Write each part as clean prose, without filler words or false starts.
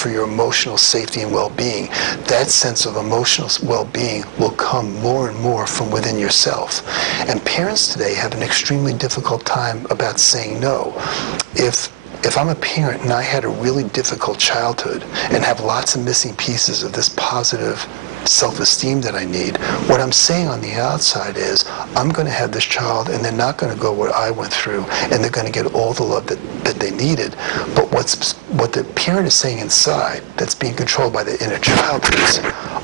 for your emotional safety and well-being. That sense of emotional well-being will come more and more from within yourself. And parents today have an extremely difficult time about saying no. If I'm a parent and I had a really difficult childhood and have lots of missing pieces of this positive self-esteem that I need, what I'm saying on the outside is, I'm going to have this child and they're not going to go what I went through, and they're going to get all the love that they needed. But what the parent is saying inside, that's being controlled by the inner child, is,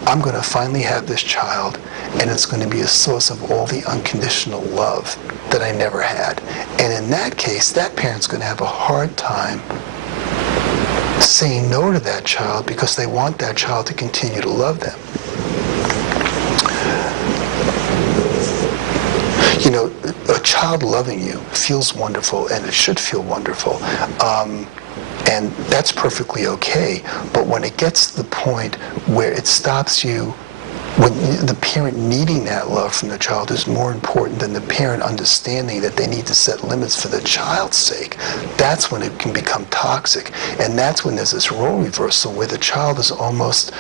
I'm going to finally have this child, and it's going to be a source of all the unconditional love that I never had. And in that case, that parent's going to have a hard time saying no to that child because they want that child to continue to love them. You know, a child loving you feels wonderful, and it should feel wonderful. And that's perfectly okay. But when it gets to the point where it stops you, when the parent needing that love from the child is more important than the parent understanding that they need to set limits for the child's sake, that's when it can become toxic. And that's when there's this role reversal where the child is almost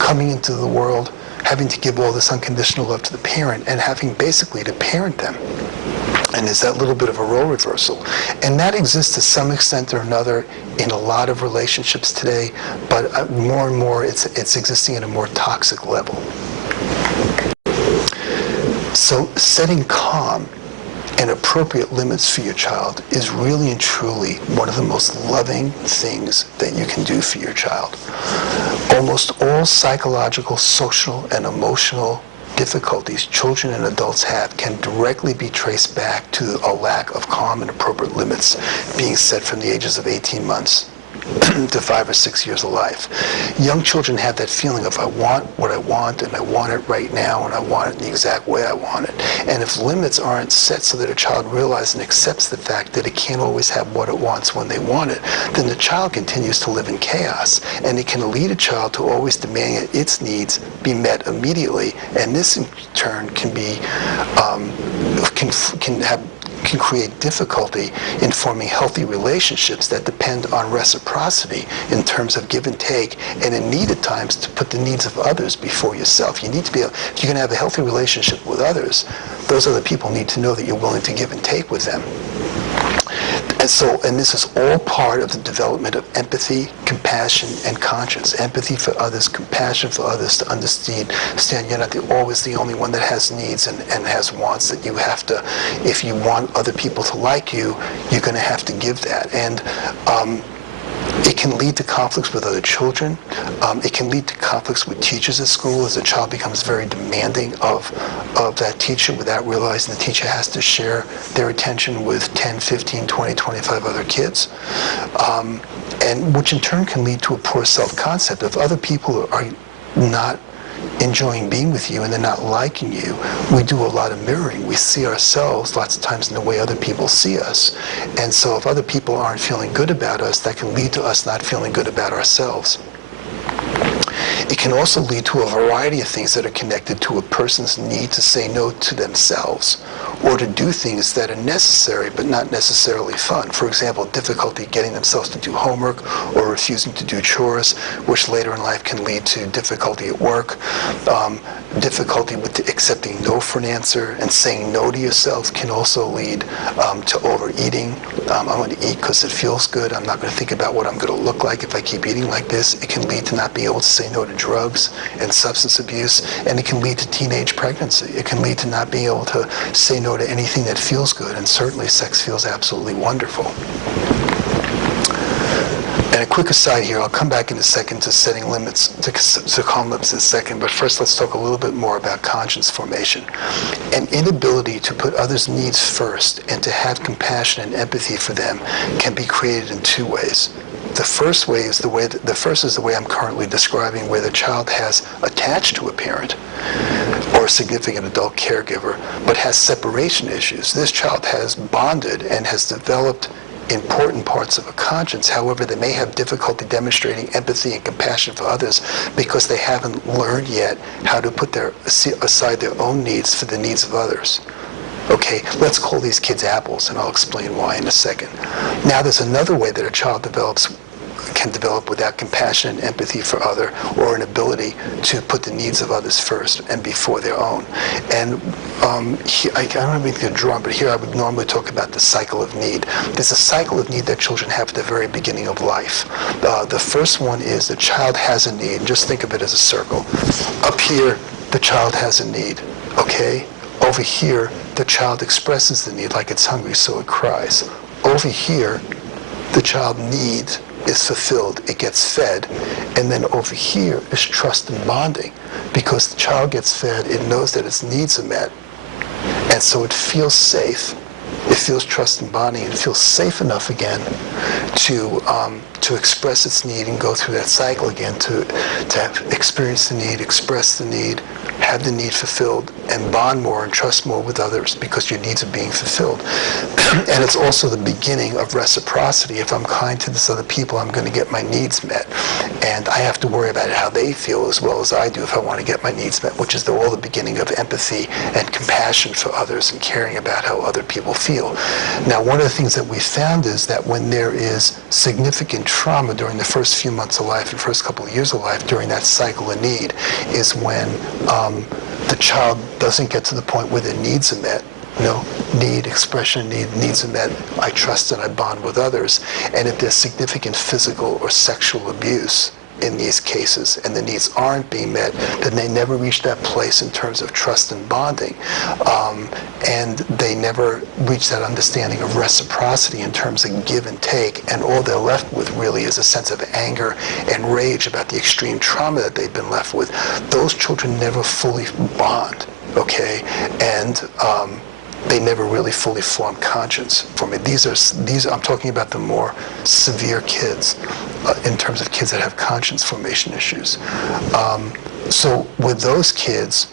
coming into the world having to give all this unconditional love to the parent and having basically to parent them. And there's that little bit of a role reversal. And that exists to some extent or another in a lot of relationships today, but more and more it's existing at a more toxic level. So setting calm and appropriate limits for your child is really and truly one of the most loving things that you can do for your child. Almost all psychological, social, and emotional difficulties children and adults have can directly be traced back to a lack of calm and appropriate limits being set from the ages of 18 months to 5 or 6 years of life. Young children have that feeling of, I want what I want, and I want it right now, and I want it in the exact way I want it. And if limits aren't set so that a child realizes and accepts the fact that it can't always have what it wants when they want it, then the child continues to live in chaos. And it can lead a child to always demanding that its needs be met immediately. And this in turn can be, can create difficulty in forming healthy relationships that depend on reciprocity in terms of give and take, and in need at times to put the needs of others before yourself. You need to be able, if you're going to have a healthy relationship with others, those other people need to know that you're willing to give and take with them. And this is all part of the development of empathy, compassion, and conscience. Empathy for others, compassion for others, to understand you're not always the only one that has needs and has wants, that you have to, if you want other people to like you, you're going to have to give that. And it can lead to conflicts with other children. It can lead to conflicts with teachers at school as a child becomes very demanding of that teacher without realizing the teacher has to share their attention with 10, 15, 20, 25 other kids. And which in turn can lead to a poor self-concept. If other people are not enjoying being with you and they're not liking you, we do a lot of mirroring. We see ourselves lots of times in the way other people see us. And so if other people aren't feeling good about us, that can lead to us not feeling good about ourselves. It can also lead to a variety of things that are connected to a person's need to say no to themselves or to do things that are necessary but not necessarily fun. For example, difficulty getting themselves to do homework or refusing to do chores, which later in life can lead to difficulty at work, difficulty with accepting no for an answer, and saying no to yourself can also lead to overeating. I'm going to eat because it feels good. I'm not going to think about what I'm going to look like if I keep eating like this. It can lead to not being able to say no to drugs and substance abuse, and it can lead to teenage pregnancy. It can lead to not being able to say no to anything that feels good, and certainly sex feels absolutely wonderful. And a quick aside here, I'll come back in a second to setting limits, to calm limits in a second, but first let's talk a little bit more about conscience formation. An inability to put others' needs first and to have compassion and empathy for them can be created in two ways. The first is the way I'm currently describing, where the child has attached to a parent or a significant adult caregiver, but has separation issues. This child has bonded and has developed important parts of a conscience. However, they may have difficulty demonstrating empathy and compassion for others because they haven't learned yet how to put aside their own needs for the needs of others. Okay, let's call these kids apples, and I'll explain why in a second. Now, there's another way that a child develops can develop without compassion and empathy for other, or an ability to put the needs of others first and before their own. And I don't have anything to draw on, but here I would normally talk about the cycle of need. There's a cycle of need that children have at the very beginning of life. The first one is the child has a need. Just think of it as a circle. Up here, the child has a need, okay? Over here, the child expresses the need, like it's hungry, so it cries. Over here, the child need is fulfilled, it gets fed. And then over here is trust and bonding. Because the child gets fed, it knows that its needs are met. And so it feels safe. It feels trust and bonding, and it feels safe enough again to express its need and go through that cycle again, to experience the need, express the need, have the need fulfilled, and bond more and trust more with others because your needs are being fulfilled. And it's also the beginning of reciprocity. If I'm kind to this other people, I'm going to get my needs met. And I have to worry about how they feel as well as I do if I want to get my needs met, which is all the beginning of empathy and compassion for others and caring about how other people feel. Now, one of the things that we found is that when there is significant trauma during the first few months of life and first couple of years of life during that cycle of need is when the child doesn't get to the point where their needs are met. Need, expression, needs are met. I trust and I bond with others. And if there's significant physical or sexual abuse in these cases and the needs aren't being met, then they never reach that place in terms of trust and bonding. And they never reach that understanding of reciprocity in terms of give and take. And all they're left with really is a sense of anger and rage about the extreme trauma that they've been left with. Those children never fully bond, okay? And they never really fully form conscience for me. These I'm talking about the more severe kids in terms of kids that have conscience formation issues. So with those kids,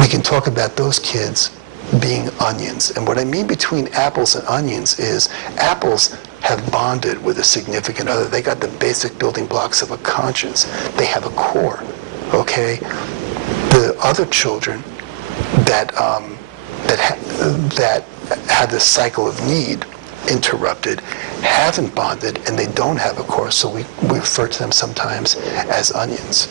we can talk about those kids being onions. And what I mean between apples and onions is apples have bonded with a significant other. They got the basic building blocks of a conscience. They have a core, okay? The other children that have this cycle of need interrupted haven't bonded and they don't have a core, so we refer to them sometimes as onions.